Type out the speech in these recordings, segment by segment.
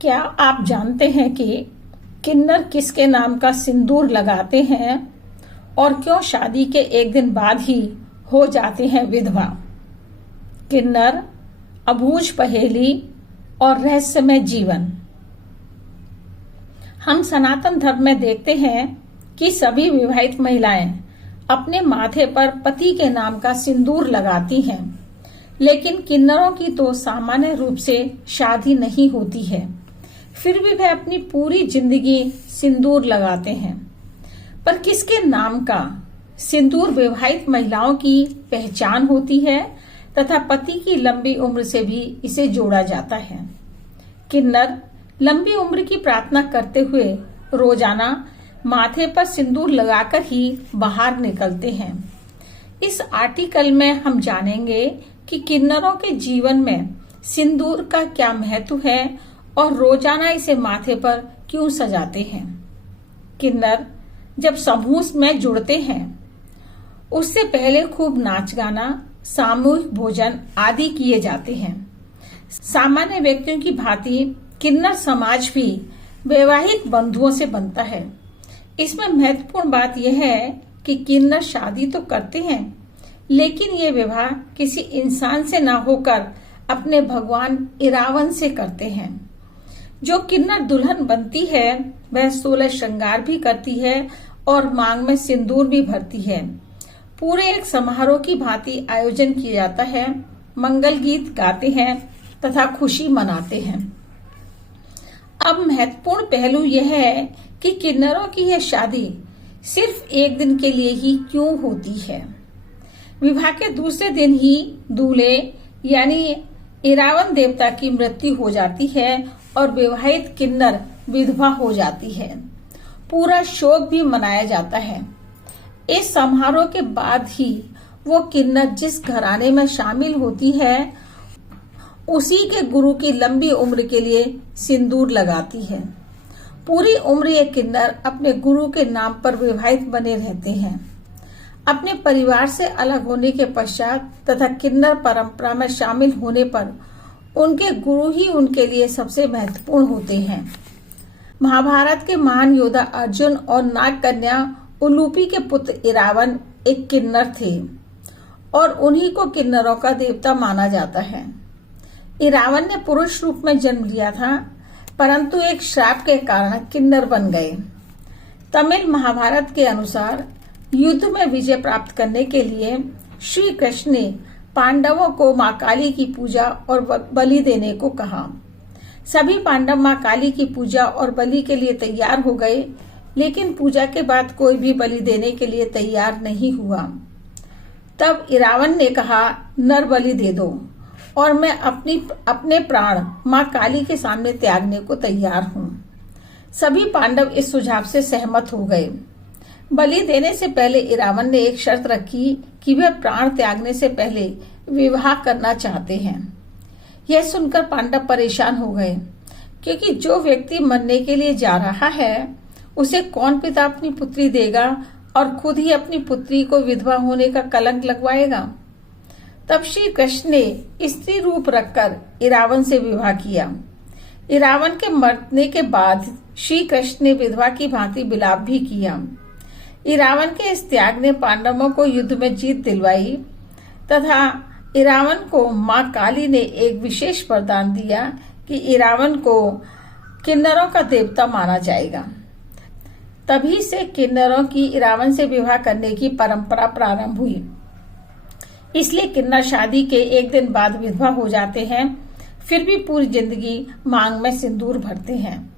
क्या आप जानते हैं कि किन्नर किसके नाम का सिंदूर लगाते हैं और क्यों शादी के एक दिन बाद ही हो जाते हैं विधवा? किन्नर, अबूझ पहेली और रहस्यमय जीवन। हम सनातन धर्म में देखते हैं कि सभी विवाहित महिलाएं अपने माथे पर पति के नाम का सिंदूर लगाती हैं, लेकिन किन्नरों की तो सामान्य रूप से शादी नहीं होती है, फिर भी वह अपनी पूरी जिंदगी सिंदूर लगाते हैं। पर किसके नाम का सिंदूर विवाहित महिलाओं की पहचान होती है तथा पति की लंबी उम्र से भी इसे जोड़ा जाता है। किन्नर लंबी उम्र की प्रार्थना करते हुए रोजाना माथे पर सिंदूर लगाकर ही बाहर निकलते हैं। इस आर्टिकल में हम जानेंगे कि किन्नरों के जीवन में सिंदूर का क्या महत्व है और रोजाना इसे माथे पर क्यों सजाते हैं। किन्नर जब समूह में जुड़ते हैं उससे पहले खूब नाच गाना, सामूहिक भोजन आदि किए जाते हैं। सामान्य व्यक्तियों की भांति किन्नर समाज भी वैवाहिक बंधुओं से बनता है। इसमें महत्वपूर्ण बात यह है कि किन्नर शादी तो करते हैं, लेकिन ये विवाह किसी इंसान से ना होकर अपने भगवान इरावन से करते हैं। जो किन्नर दुल्हन बनती है वह 16 श्रृंगार भी करती है और मांग में सिंदूर भी भरती है। पूरे एक समारोह की भांति आयोजन किया जाता है, मंगल गीत गाते हैं तथा खुशी मनाते हैं। अब महत्वपूर्ण पहलू यह है कि किन्नरों की यह शादी सिर्फ एक दिन के लिए ही क्यों होती है। विवाह के दूसरे दिन ही दूल्हे यानी इरावन देवता की मृत्यु हो जाती है और विवाहित किन्नर विधवा हो जाती है। पूरा शोक भी मनाया जाता है। इस समारोह के बाद ही वो किन्नर जिस घराने में शामिल होती है उसी के गुरु की लंबी उम्र के लिए सिंदूर लगाती है। पूरी उम्र ये किन्नर अपने गुरु के नाम पर विवाहित बने रहते हैं। अपने परिवार से अलग होने के पश्चात तथा किन्नर परंपरा में शामिल होने पर उनके गुरु ही उनके लिए सबसे महत्वपूर्ण होते हैं। महाभारत के महान योद्धा अर्जुन और नाग कन्या उलूपी के पुत्र इरावन एक किन्नर थे और उन्हीं को किन्नरों का देवता माना जाता है। इरावन ने पुरुष रूप में जन्म लिया था, परंतु एक श्राप के कारण किन्नर बन गए। तमिल महाभारत के अनुसार युद्ध में विजय प्राप्त करने के लिए श्री कृष्ण ने पांडवों को मां काली की पूजा और बलि देने को कहा। सभी पांडव मां काली की पूजा और बलि के लिए तैयार हो गए, लेकिन पूजा के बाद कोई भी बलि देने के लिए तैयार नहीं हुआ। तब इरावन ने कहा, नर बलि दे दो और मैं अपने प्राण मां काली के सामने त्यागने को तैयार हूँ। सभी पांडव इस सुझाव से सहमत हो गए। बलि देने से पहले इरावन ने एक शर्त रखी कि वह प्राण त्यागने से पहले विवाह करना चाहते हैं। यह सुनकर पांडव परेशान हो गए, क्योंकि जो व्यक्ति मरने के लिए जा रहा है उसे कौन पिता अपनी पुत्री देगा और खुद ही अपनी पुत्री को विधवा होने का कलंक लगवाएगा। तब श्री कृष्ण ने स्त्री रूप रखकर इरावन से विवाह किया। इरावन के मरने के बाद श्री कृष्ण ने विधवा की भांति विलाप भी किया। इरावन के इस त्याग ने पांडवों को युद्ध में जीत दिलवाई तथा इरावन को मां काली ने एक विशेष वरदान दिया कि इरावन को किन्नरों का देवता माना जाएगा। तभी से किन्नरों की इरावन से विवाह करने की परंपरा प्रारंभ हुई। इसलिए किन्नर शादी के एक दिन बाद विधवा हो जाते हैं, फिर भी पूरी जिंदगी मांग में सिंदूर भरते हैं।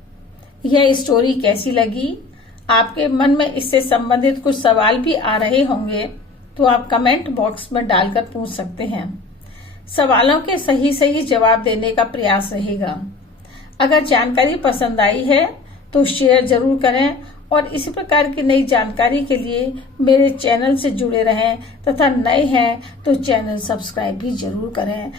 यह स्टोरी कैसी लगी? आपके मन में इससे संबंधित कुछ सवाल भी आ रहे होंगे तो आप कमेंट बॉक्स में डालकर पूछ सकते हैं। सवालों के सही जवाब देने का प्रयास रहेगा। अगर जानकारी पसंद आई है तो शेयर जरूर करें और इसी प्रकार की नई जानकारी के लिए मेरे चैनल से जुड़े रहें तथा नए हैं तो चैनल सब्सक्राइब भी जरूर करें।